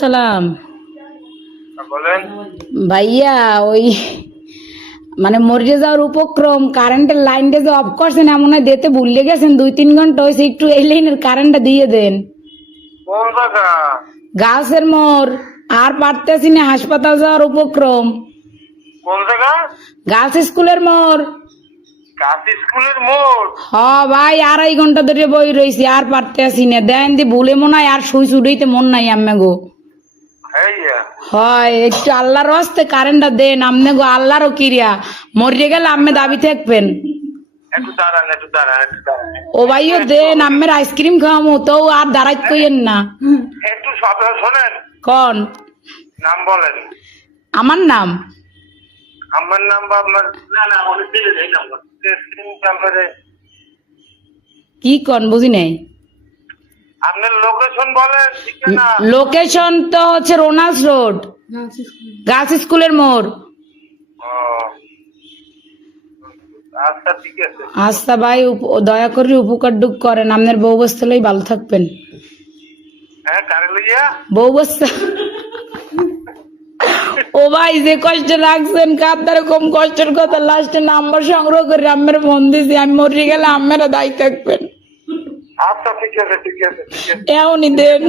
সালাম বলেন। ভাইয়া, ওই মানে মরে যাওয়ার উপক্রম, কারেন্টের লাইনটা যে অফ করছেন এমন হয় দিতে ভুলে গেছেন, 2-3 ঘন্টা হয়েছে, একটু এই লাইনের কারেন্টটা দিয়ে দেন। কোন জায়গা? গাছের মোড়, আর পারতেছি না, হাসপাতাল যাওয়ার উপক্রম। কোন জায়গা? গার্লস স্কুলের মোড়। কাশি স্কুলের মোড়। হ ভাই, 2.5 ঘন্টা ধরে বই রয়েছি, আর পারতেছি না। দেন দি ভুলে মনে হয় আর শুই ছুটাইতে মন নাই আম্মে গো। হ্যাঁ, হয় একটু আল্লাহর হস্তে কারেন্টটা দেন আমনে গো, আল্লাহরও কিরিয়া। মরিয়ে গেলে আম্মে দাবি থাকবেন। একটু দাঁড়ান। ও ভাইও দেন, আম্মের আইসক্রিম খাওয়ামো তো আর দাঁড়াইত কইেন না। একটু শব্দ শোনেন। কন নাম বলেন। আমার নাম? আমার নাম বা আপনার? না অনেক দিলে এই নাম্বার নাম্বারে। কি কন বুঝি নাই। আপনার লোকেশন বলেন, ঠিকানা। লোকেশন তো হচ্ছে রোনাল্ডস রোড, গার্লস স্কুলের মোড়। ও, আচ্ছা ঠিক আছে। আচ্ছা ভাই, দয়া করে উপকার ডুক করেন, আপনার বউ বস্তালেই ভালো থাকবেন। হ্যাঁ, কারে লইয়া? বউ বস্তা। ও ভাই, যে কষ্ট রাখছেন কার কম কষ্টের কথা, লাস্টে নাম্বার সংগ্রহ করে আম্মের ফোন দিয়েছি, আমি মরে গেলে আম্মেরা দায়ী থাকবেন। আচ্ছা ঠিক আছে। এমনই দেন।